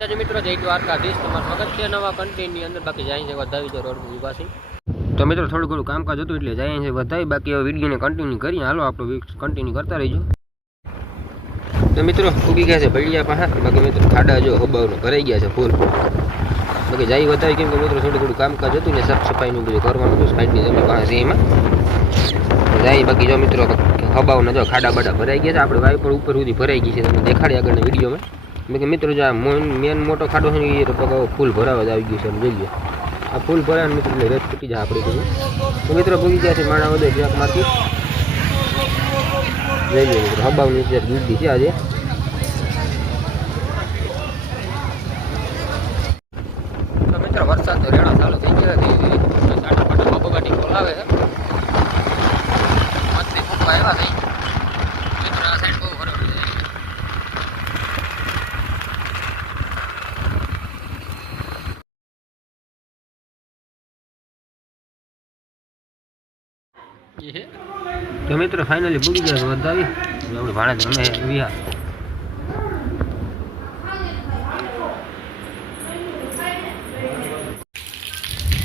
મિત્રો જય દ્વારકાધીશ, તમારું સ્વાગત છે નવા કન્ટેન્ટની અંદર. બાકી જાય છે વધાવી છે રોડ પાસે. તો મિત્રો થોડું ઘણું કામકાજ હતું એટલે જાય છે વધાવી. બાકી હવે વિડીયોને કન્ટિન્યુ કરીએ. હાલો આપણો કન્ટિન્યુ કરતા રહીજો. તો મિત્રો ઉગી ગયા છે ભળિયા પાસે. બાકી મિત્રો ખાડા જો હબાવનો ભરાઈ ગયા છે ફૂલ. બાકી જાય વધાવી કેમ કે મિત્રો થોડું કામકાજ હતું ને સાફ સફાઈનું બધું કરવાનું હતું સાઈડની જમીન પાસે એમાં જાય. બાકી જો મિત્રો હબાવના જો ખાડા બાડા ભરાઈ ગયા છે. આપણે વાયુ પર ઉપર સુધી ભરાઈ ગઈ છે, તમને દેખાડી આગળના વિડીયોમાં. મેં મિત્રો જો આ મેન મોટો ખાડો છે ને એ ફૂલ ભરાવા જ આવી ગયું છે. એમ જોઈએ આ ફૂલ ભરાને મિત્રો એટલે રેત તૂટી જાય આપણે બધું. તો મિત્રો ભૂગી ગયા છે માણા વધે ટ્રેક માર્કેટ. જઈ લે મિત્રો હબાવની ટ્રેક દીધી છે આજે. તો મિત્રો વરસાદ તો રેડા ચાલુ થઈ ગયા ધીરે ધીરે. સાટા પાટા બબગાટી બોલાવે છે. મસ્તી ફૂટવા એવા થઈ મિત્રો આ સાઈડ બહુ ભરેલું છે. તો મિત્રો ફાઇનલી પૂરી ગયા વધાવી આપણે ભાડે રમે વિહાર.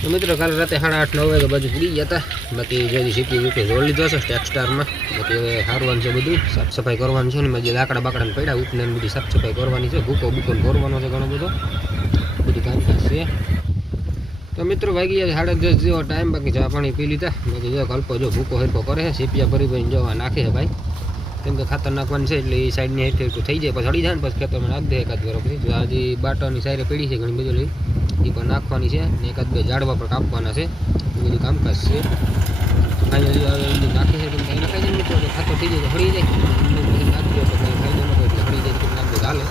તો મિત્રો કાલે રાતે 8:30-9 વાગે બાજુ પૂરી ગયા હતા. બાકી જે સીપી વીપી જોડ લીધો છે ટેક્સટારમાં. બાકી હવે હારવાનું છે બધું સાફ સફાઈ કરવાની છે ને જે લાકડા બાકડાને પડ્યા ઉપને બધી સાફ સફાઈ કરવાની છે. ભૂકો બૂકો કરવાનો છે ઘણો બધો બધું કામકાજ છે. તો મિત્રો વાગી જાય 10:30 જેવો ટાઈમ. બાકી ચા પાણી પી લીધા. બાકી જો કલ્પો જો ભૂકો હેરકો કરે છે સીપિયા ભરી ભરીને જવા નાખે છે ભાઈ. કેમ કે ખાતર નાખવાની છે એટલે એ સાઈડની હેરકો થઈ જાય પછી હળી જાય ને પછી ખેતરમાં નાખી દે એકાદ વાર. પછી આજે બાટાની સાઈડે પડી છે ઘણી બધી લઈ એ પણ નાખવાની છે ને એકાદ બે ઝાડવા પર કાપવાના છે. એ બધું કામકાજ છે. ફાઇનલી નાખે છે તમે નખાઈ જાય મિત્રો ખાતર થઈ જાય તો હળી જાય પછી નાખી દો તો કંઈ ફાયદો ન હોય એટલે હળી જાય તો નાખી દો ચાલે.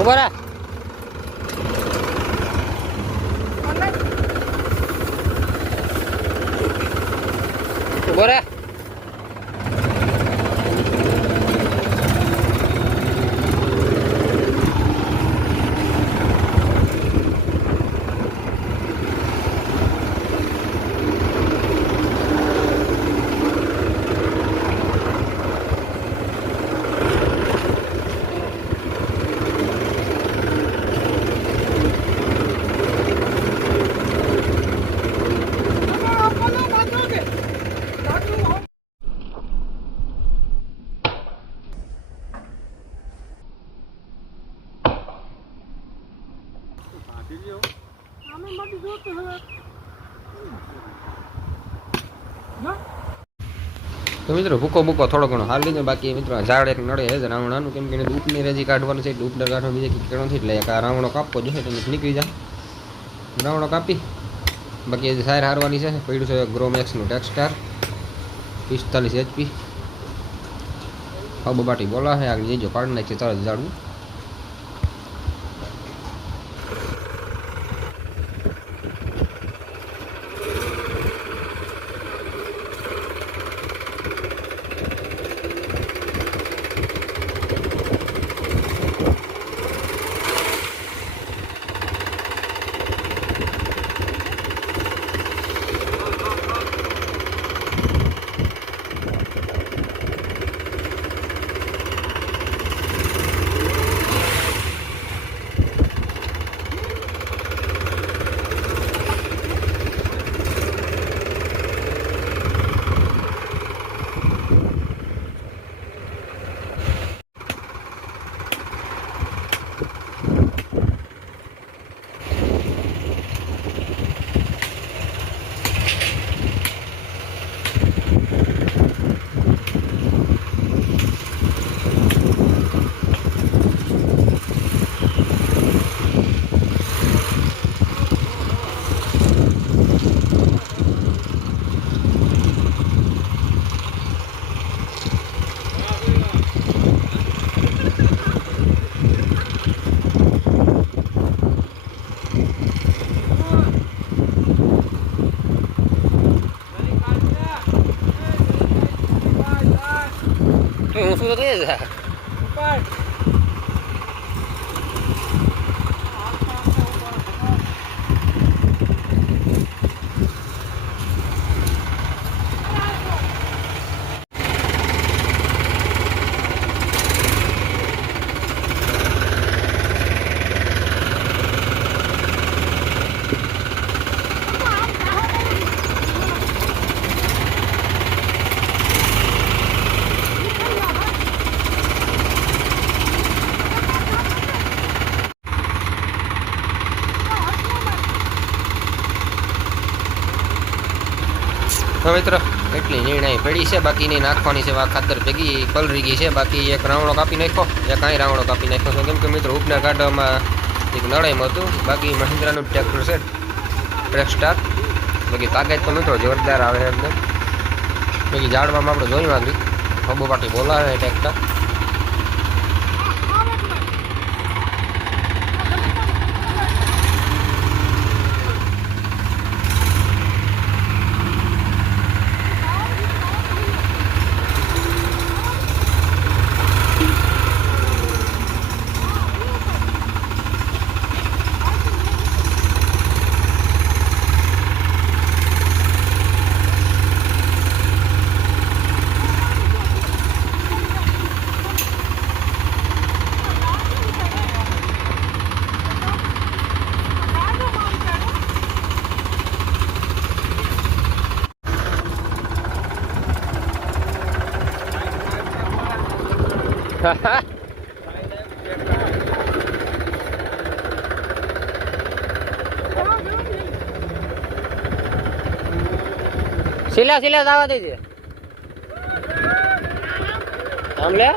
Bora. Bora. તો મિત્રો ભૂકો બૂકો થોડો ઘણો હાલ લીધો. બાકી મિત્રો ઝાડ એક નડે છે રાવણાનું કેમ કે ઉપની રેજી કાઢવાનું છે એટલે ઉપડર કાઢવા બીજે કંઈક કેળો નથી એટલે એક આ રાવણો કાપવો જોઈએ એટલે નીકળી જાય રાવણો કાપી. બાકી હજી સાયર હારવાની છે. પડ્યું છે ગ્રોમેક્સનું ટેક્સટાર 45 HP હા બબાટી બોલા છે આગળ જઈજો કાઢી નાખીએ તરત ઝાડવું. Sudah tuh ya. તો મિત્રો એટલી નિર્ણય પડી છે, બાકી નહીં નાખવાની છે. ખાતર ભેગી પલરી ગઈ છે, બાકી એક રાવણો કાપી નાખ્યો, એક અહીં રાવણો કાપી નાખ્યો છે. કેમ કે મિત્રો ઉપના કાઢવામાં એક નળાઈમાં હતું. બાકી મહિન્દ્રાનું ટ્રેક્ટર છે, ટ્રેકસ્ટાર. બાકી તાકાત તો મિત્રો જોરદાર આવે એકદમ. બાકી ઝાડવામાં આપણે જોઈ માંગી ખબો પાટી બોલાવે ટ્રેક્ટર. સિલા સિલા જવા દેજે આમ લે.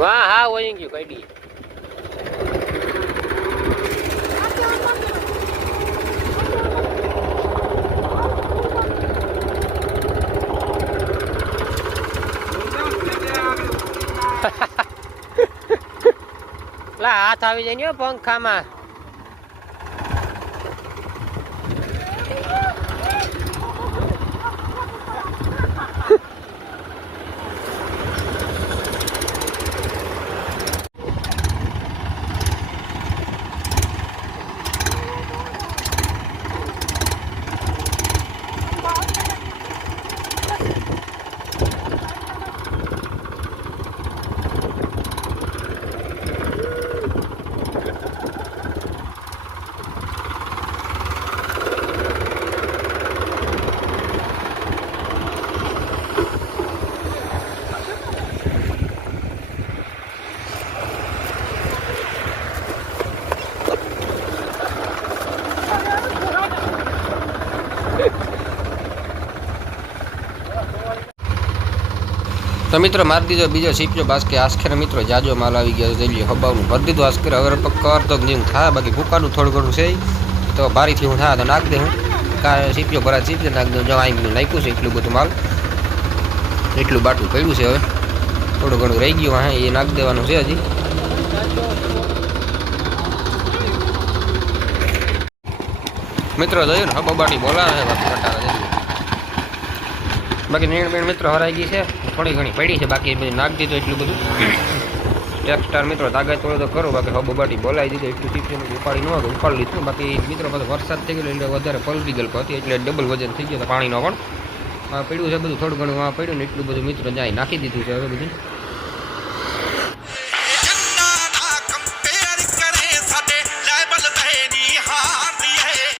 વાહ હા વહી ગયું કઈડી. લા હાથ આવી જાય ને પંખામાં. તો મિત્રો મારી દીધો બીજો સીપ્યો બાસ્કે. આસ્ખેર મિત્રો જાજો માલ આવી ગયો જઈ લ્યો. હબાવનું ભરી દીધું આસ્ખેર. હવે કર તો જેમ થાય, બાકી ભૂકાનું થોડું ઘણું છે તો બારીથી હું થાય તો નાખ દે. હું સીપ્યો ભરા સીપ્યો નાખ દઉં. જો અહીં નાખ્યું છે એટલું બધું માલ, એટલું બાટું પડ્યું છે. હવે થોડું ઘણું રહી ગયું, હા એ નાખ દેવાનું છે હજી. મિત્રો જોયું ને હબા બાટી બોલાવે બાકી નીણ બીણ મિત્રો હરાઈ ગઈ છે. થોડી ઘણી પડી છે, બાકી બધું નાખ દીધું એટલું બધું. ટેક્સ્ટાર મિત્રો તાકાત થોડો તો કરો, બાકી હબો બાટી બોલાવી દીધું. એટલું ટીપીનું ઉપાડી ન હતું, ઉપાડી લીધું. બાકી મિત્રો પાછો વરસાદ થઈ ગયો એટલે વધારે પલટી ગયેલ હતી, એટલે ડબલ વજન થઈ ગયો હતો પાણીનો. પણ પડ્યું છે બધું થોડું ઘણું પડ્યું ને એટલું બધું મિત્રો જાય નાખી દીધું છે હવે બધું.